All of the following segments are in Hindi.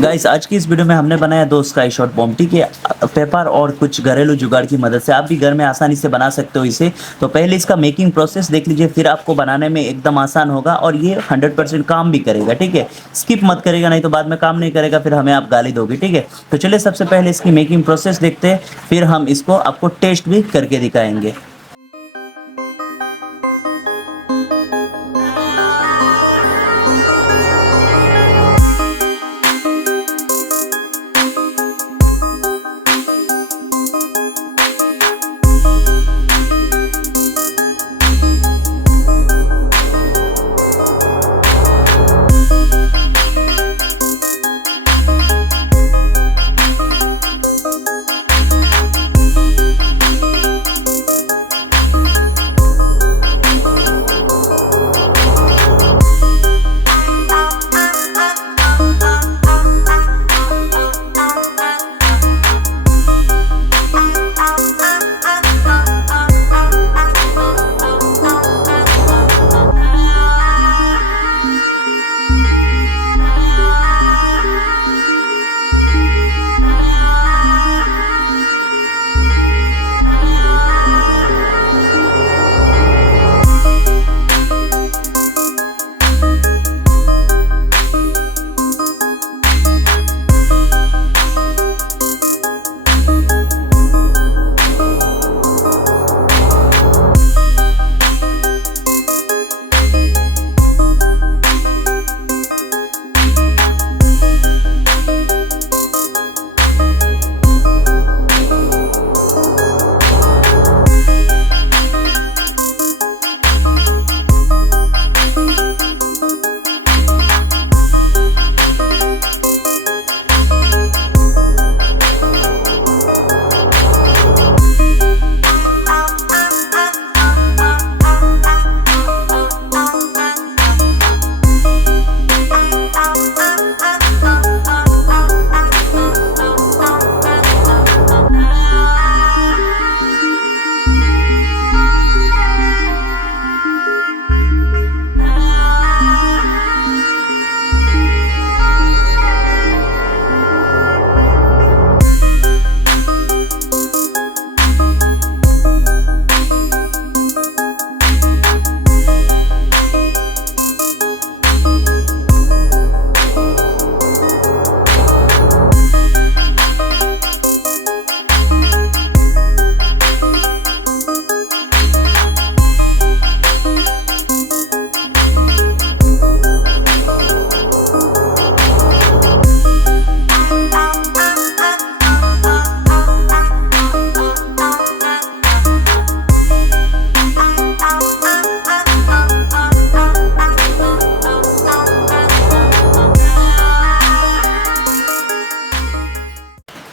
गाइस आज की इस वीडियो में हमने बनाया दो स्काई शॉट बॉम्ब, ठीक है। पेपर और कुछ घरेलू जुगाड़ की मदद से आप भी घर में आसानी से बना सकते हो इसे। तो पहले इसका मेकिंग प्रोसेस देख लीजिए, फिर आपको बनाने में एकदम आसान होगा और ये 100% काम भी करेगा, ठीक है। स्किप मत करेगा, नहीं तो बाद में काम नहीं करेगा, फिर हमें आप गाली दोगे, ठीक है। तो चलिए सबसे पहले इसकी मेकिंग प्रोसेस देखते हैं, फिर हम इसको आपको टेस्ट भी करके दिखाएंगे।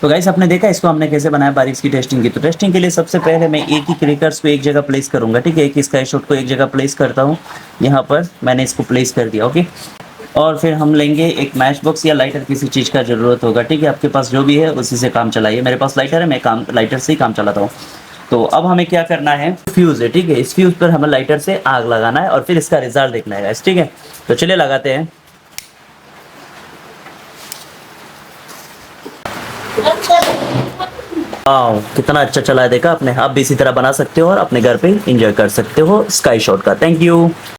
तो गाइस आपने देखा इसको हमने कैसे बनाया बारीक की टेस्टिंग की। तो टेस्टिंग के लिए सबसे पहले मैं एक ही क्रैकर्स को एक जगह प्लेस करूंगा, ठीक है। एक ही स्काई शॉट को एक जगह प्लेस करता हूं, यहाँ पर मैंने इसको प्लेस कर दिया, ओके। और फिर हम लेंगे एक मैच बॉक्स या लाइटर, किसी चीज़ का ज़रूरत होगा, ठीक है। आपके पास जो भी है उसी से काम चलाइए। मेरे पास लाइटर है, मैं लाइटर से ही काम चलाता हूँ। तो अब हमें क्या करना है, फ्यूज़ है, ठीक है। इस फ्यूज़ पर हमें लाइटर से आग लगाना है और फिर इसका रिजल्ट देखना है, ठीक है। तो चलिए लगाते हैं। वाह कितना अच्छा चला है, देखा आपने। आप भी इसी तरह बना सकते हो और अपने घर पे एंजॉय कर सकते हो स्काई शॉट का। Thank you.